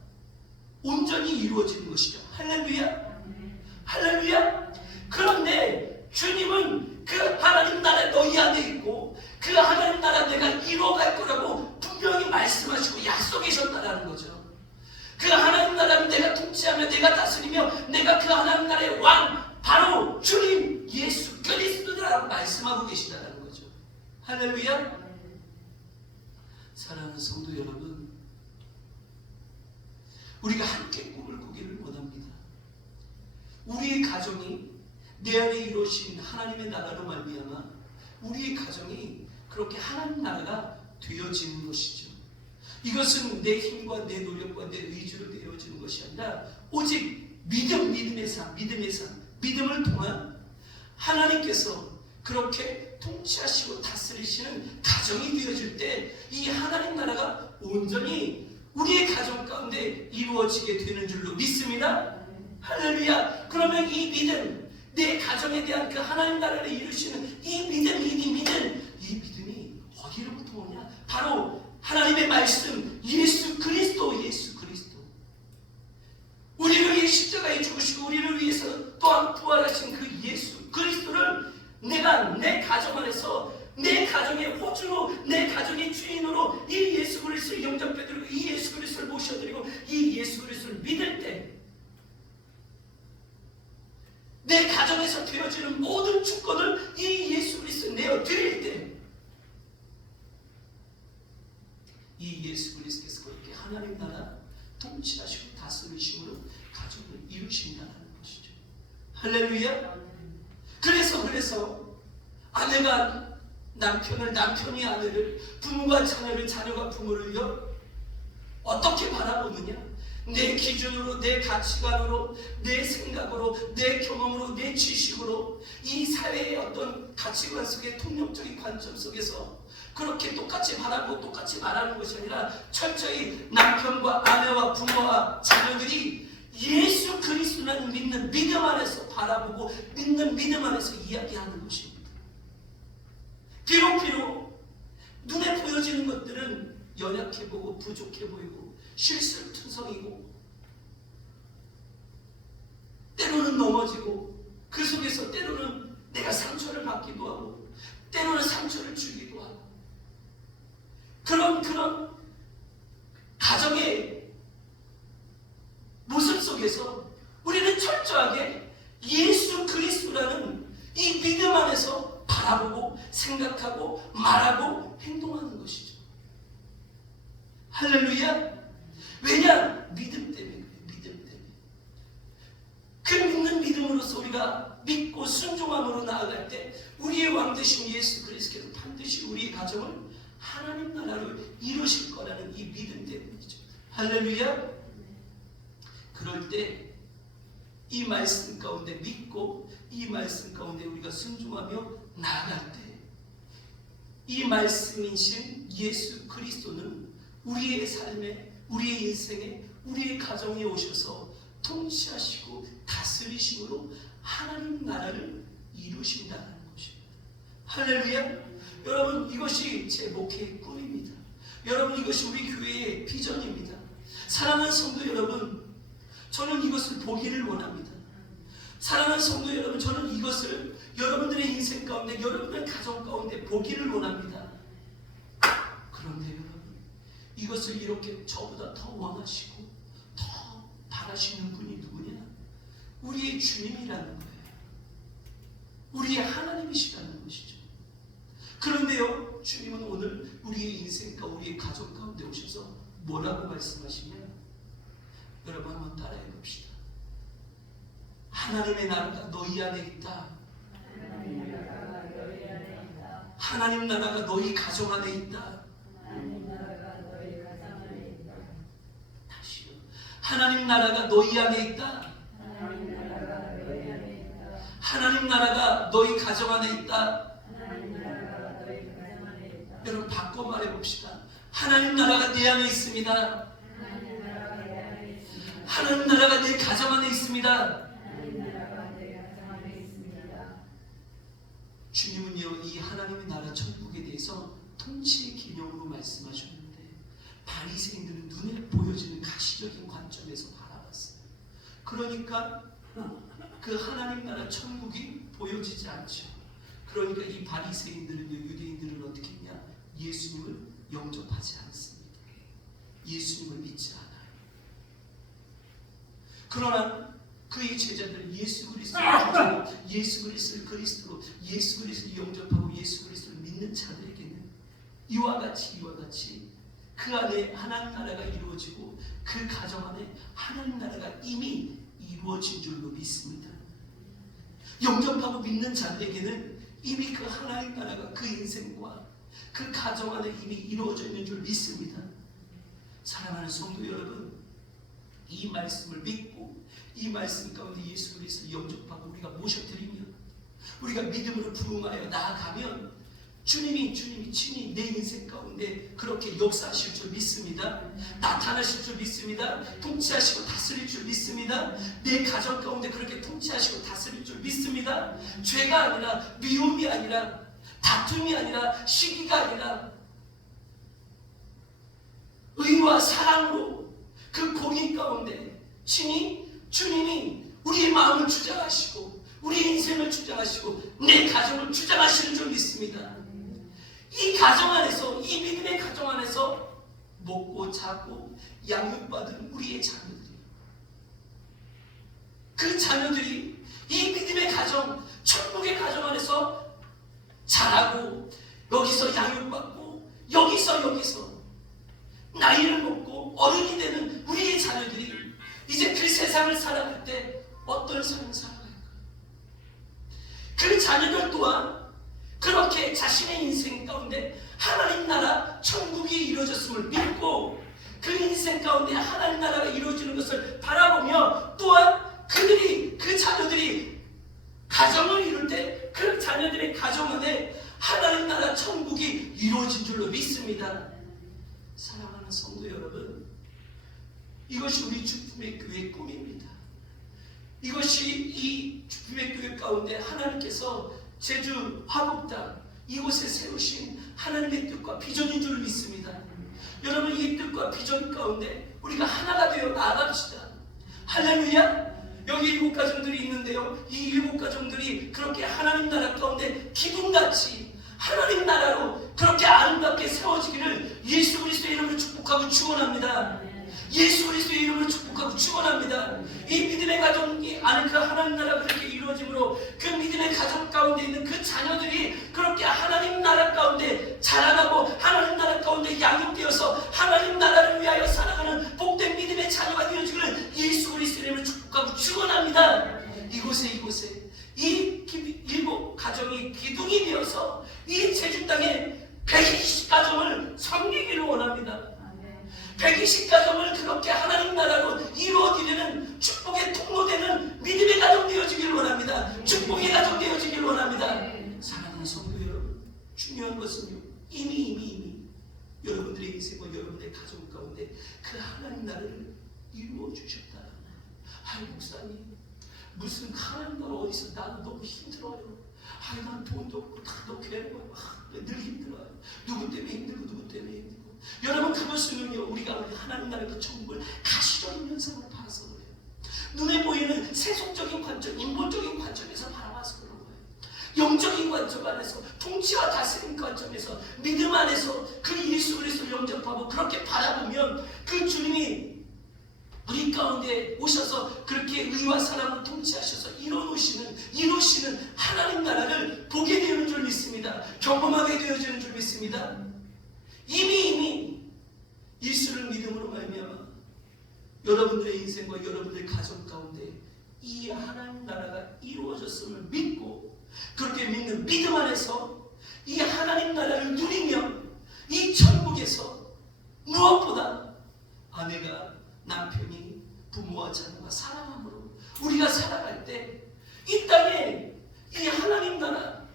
온전히 이루어지는 것이죠. 할렐루야. 그런데 주님은 그 하나님 나라 너희 안에 있고 그 하나님 나라 내가 이루어갈 거라고 분명히 말씀하시고 약속하셨다라는 거죠. 그 하나님 나라는 내가 통치하며 내가 다스리며 내가 그 하나님 나라의 왕 바로 주님 예수 그리스도라고 말씀하고 계시다는 거죠. 할렐루야. 사랑하는 성도 여러분, 우리가 함께 꿈을 꾸기를 원합니다. 우리의 가정이 내 안에 이루어진 하나님의 나라로 말미암아 우리의 가정이 그렇게 하나님 나라가 되어지는 것이죠. 이것은 내 힘과 내 노력과 내 의지로 되어지는 것이 아니라 오직 믿음의 삶, 믿음을 통한 하나님께서 그렇게 통치하시고 다스리시는 가정이 되어질 때 이 하나님 나라가 온전히 우리의 가정 가운데 이루어지게 되는 줄로 믿습니다. 할렐루야. 그러면 이 믿음, 내 가정에 대한 그 하나님 나라를 이루시는 이 믿음이 어디로부터 오냐? 바로 하나님의 말씀, 예수 그리스도. 우리를 위해 십자가에 죽으시고 우리를 위해서 또한 부활하신 그 예수 그리스도를 내가 내 가정 안에서, 내 가정의 호주로, 내 가정의 주인으로 이 예수 그리스도를 영접해드리고 이 예수 그리스도를 모셔드리고 이 예수 그리스도를 믿을 때, 내 가정에서 되어지는 모든 주권을 이 예수 그리스도에 내어드릴 때, 이 예수 그리스도께서 그렇게 하나님 나라 통치하시고 다스리심으로 가정을 이루신다는 것이죠. 할렐루야. 그래서 아내가 남편을, 남편이 아내를, 부모가 자녀를, 자녀가 부모를요 어떻게 바라보느냐? 내 기준으로, 내 가치관으로, 내 생각으로, 내 경험으로, 내 지식으로 이 사회의 어떤 가치관 속의 통념적인 관점 속에서 그렇게 똑같이 바라고 똑같이 말하는 것이 아니라 철저히 남편과 아내와 부모와 자녀들이 예수 그리스도를 믿는 믿음 안에서 바라보고 믿는 믿음 안에서 이야기하는 것입니다. 비록 눈에 보여지는 것들은 연약해 보고 부족해 보이고 실수투성이고 때로는 넘어지고 그 속에서 때로는 내가 상처를 받기도 하고 때로는 상처를 주기도 하고 그런 가정의 모습 속에서 우리는 철저하게 예수 그리스도라는 이 믿음 안에서 바라보고 생각하고 말하고 행동하는 것이죠. 할렐루야. 왜냐? 믿음 때문에. 그 믿는 믿음으로서 우리가 믿고 순종함으로 나아갈 때 우리의 왕 되신 예수 그리스도께서 반드시 우리의 가정을 하나님 나라로 이루실 거라는 이 믿음 때문이죠. 할렐루야. 그럴 때 이 말씀 가운데 믿고 이 말씀 가운데 우리가 순종하며 나아갈 때 이 말씀이신 예수 그리스도는 우리의 삶에, 우리의 인생에, 우리의 가정에 오셔서 통치하시고 다스리심으로 하나님 나라를 이루신다는 것입니다. 할렐루야. 여러분, 이것이 제 목회의 꿈입니다. 여러분, 이것이 우리 교회의 비전입니다. 사랑하는 성도 여러분, 저는 이것을 보기를 원합니다. 사랑하는 성도 여러분, 저는 이것을 여러분들의 인생 가운데, 여러분의 가정 가운데 보기를 원합니다. 그런데 여러분, 이것을 이렇게 저보다 더 원하시고 더 바라시는 분이 누구냐? 우리의 주님이라는 거예요. 우리의 하나님이시라는 것이죠. 그런데요, 주님은 오늘 우리의 인생과 우리의 가족 가운데 오셔서 뭐라고 말씀하시냐? 여러분 한번 따라해 봅시다. 하나님의 나라가 너희 안에 있다. 하나님 나라가 너희 가정 안에 있다. 다시요. 하나님 나라가 너희 안에 있다. 하나님 나라가 너희 가정 안에 있다. 여러분 바꿔 말해 봅시다. 하나님 나라가 내 안에 있습니다. 하나님 나라가 내 가정 안에 있습니다. 주님은요, 이 하나님의 나라 천국에 대해서 통치의 기념으로 말씀하셨는데 바리새인들은 눈에 보여지는 가시적인 관점에서 바라봤어요. 그러니까 그 하나님 나라 천국이 보여지지 않죠. 그러니까 이 바리새인들은요, 유대인들은 어떻게 했냐? 예수님을 영접하지 않습니다. 예수님을 믿지 않아요. 그러나 그의 제자들 예수 그리스도를 가지고 예수 그리스도를 그리스도로, 예수 그리스도를 영접하고 예수 그리스도를 믿는 자들에게는 이와 같이 그 안에 하나님 나라가 이루어지고 그 가정 안에 하나님 나라가 이미 이루어진 줄로 믿습니다. 영접하고 믿는 자들에게는 이미 그 하나님 나라가 그 인생과 그 가정 안에 이미 이루어져 있는 줄 믿습니다. 사랑하는 성도 여러분, 이 말씀을 믿고 이 말씀 가운데 예수 그리스도를 영접하고 우리가 모셔드리면, 우리가 믿음으로 부응하여 나아가면 주님이 친히 내 인생 가운데 그렇게 역사하실 줄 믿습니다. 나타나실 줄 믿습니다. 통치하시고 다스릴 줄 믿습니다. 내 가정 가운데 그렇게 통치하시고 다스릴 줄 믿습니다. 죄가 아니라, 미움이 아니라, 다툼이 아니라, 시기가 아니라 의와 사랑으로 그 공인 가운데 친히 주님이 우리의 마음을 주장하시고 우리 인생을 주장하시고 내 가정을 주장하시는 줄 믿습니다. 이 가정 안에서, 이 믿음의 가정 안에서 먹고 자고 양육받은 우리의 자녀들이, 그 자녀들이 이 믿음의 가정, 천국의 가정 안에서 자라고 여기서 양육받고 여기서 나이를 먹고 어른이 되는 우리의 자녀들이 이제 그 세상을 살아갈 때 어떤 삶을 살아갈까요? 그 자녀들 또한 그렇게 자신의 인생 가운데 하나님 나라 천국이 이루어졌음을 믿고 그 인생 가운데 하나님 나라가 이루어지는 것을 바라보며, 또한 그 자녀들이 가정을 이룰 때 그 자녀들의 가정 안에 하나님 나라 천국이 이루어진 줄로 믿습니다. 사랑하는 성도 여러분, 이것이 우리 주품의 교회의 꿈입니다. 이것이 이 주품의 교회 가운데 하나님께서 제주 화곡당 이곳에 세우신 하나님의 뜻과 비전인 줄 믿습니다. 여러분, 이 뜻과 비전 가운데 우리가 하나가 되어 나아갑시다. 할렐루야. 여기 7가정들이 있는데요, 이 7가정들이 그렇게 하나님 나라 가운데 기둥같이 하나님 나라로 그렇게 아름답게 세워지기를 예수 그리스도의 이름으로 축복하고 축원합니다. 예수 그리스도의 이름으로 축복하고 축원합니다. 이 믿음의 가정이 안에 그 하나님 나라가 그렇게 이루어짐으로 그 믿음의 가정 가운데 있는 그 자녀들이 그렇게 하나님 나라 가운데 자라나고 하나님 나라 가운데 양육되어서 하나님 나라를 위하여 살아가는 복된 믿음의 자녀가 되어지기를 예수 그리스도의 이름으로 축복하고 축원합니다. 이곳에 이 7가정이 기둥이 되어서 이 제주 땅에 120가정을 섬기기를 원합니다. 120가정을 그렇게 하나님 나라로 이루어지려는 축복의 통로되는 믿음의 가정 되어지기를 원합니다. 축복의 가정 되어지기를 원합니다. 사랑하는 성도 여러분, 중요한 것은요, 이미 여러분들의 인생과 여러분의 가정 가운데 그 하나님 나라를 이루어 주셨다. 아이 목사님, 무슨 하나님 나라 어디서, 나는 너무 힘들어요. 아이 난 돈도 없고 다 넣게 하는 거야. 늘 힘들어요. 누구 때문에 힘들고 누구 때문에 힘들고. 여러분, 그것은요, 우리가 하나님 나라의 그 천국을 가시적인 현상으로 봐서 그래요. 눈에 보이는 세속적인 관점, 인본적인 관점에서 바라봐서 그런 거예요. 영적인 관점 안에서, 통치와 다스림 관점에서, 믿음 안에서 그 예수 그리스도를 영접하고 그렇게 바라보면 그 주님이 우리 가운데 오셔서 그렇게 의와 사랑으로 통치하셔서 이루시는 하나님 나라를 보게 되는 줄 믿습니다. 경험하게 되어지는 줄 믿습니다. 이미 예수를 믿음으로 말미암아 여러분들의 인생과 여러분들의 가정 가운데 이 하나님 나라가 이루어졌음을 믿고, 그렇게 믿는 믿음 안에서 이 하나님 나라를 누리며 이 천국에서 무엇보다 아내가 남편이 부모와 자녀가 사랑함으로 우리가 살아갈 때 이 땅에 이 하나님 나라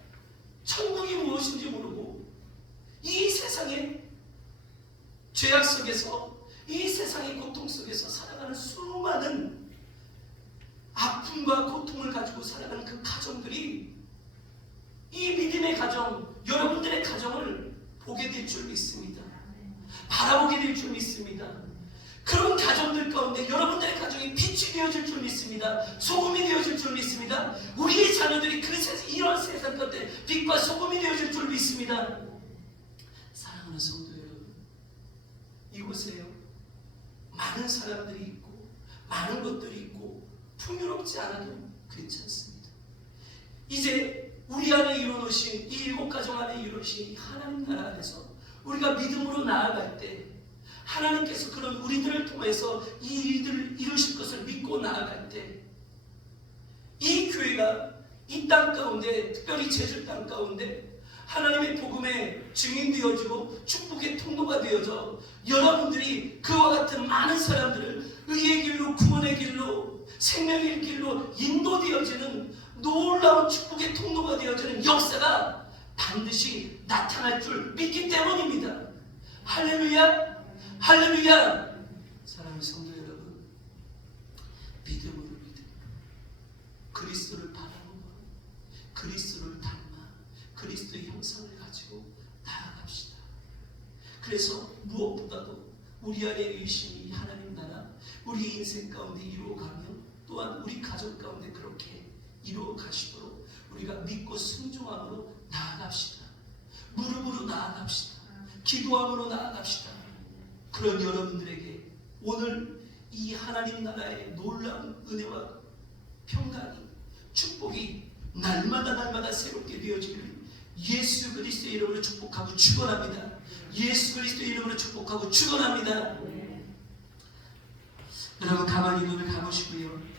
천국이 무엇인지 모르고 이 세상에 죄악 속에서, 이 세상의 고통 속에서 살아가는 수많은 아픔과 고통을 가지고 살아가는 그 가정들이 이 믿음의 가정, 여러분들의 가정을 보게 될 줄 믿습니다. 바라보게 될 줄 믿습니다. 그런 가정들 가운데 여러분들의 가정이 빛이 되어질 줄 믿습니다. 소금이 되어질 줄 믿습니다. 우리의 자녀들이 이런 세상 가운데 빛과 소금이 되어질 줄 믿습니다. 사랑하는 성도 여러분, 이곳에요, 많은 사람들이 있고 많은 것들이 있고 풍요롭지 않아도 괜찮습니다. 이제 우리 안에 이루어놓으신 이 7가정 안에 이루어진 하나님 나라 안에서 우리가 믿음으로 나아갈 때 하나님께서 그런 우리들을 통해서 이 일들을 이루실 것을 믿고 나아갈 때 이 교회가 이 땅 가운데, 특별히 제주 땅 가운데 하나님의 복음의 증인 되어지고 축복의 통로가 되어져 여러분들이 그와 같은 많은 사람들을 의의 길로, 구원의 길로, 생명의 길로 인도되어지는 놀라운 축복의 통로가 되어지는 역사가 반드시 나타날 줄 믿기 때문입니다. 할렐루야! 할렐루야! 사랑하는 성도 여러분, 믿음으로 그리스도를 바라보고 그리스도를 닮아 그리스도의 형상을 가지고 나아갑시다. 그래서 무엇보다도 우리 안에 의심이 하나님 나라 우리 인생 가운데 이루어가며 또한 우리 가족 가운데 그렇게 이루어 가시도록 우리가 믿고 순종함으로 나아갑시다. 무릎으로 나아갑시다. 기도함으로 나아갑시다. 그런 여러분들에게 오늘 이 하나님 나라의 놀라운 은혜와 평강이 축복이 날마다 새롭게 되어지기를 예수 그리스도의 이름으로 축복하고 축원합니다. 예수 그리스도의 이름으로 축복하고 축원합니다. 여러분 가만히 눈을 감으시고요.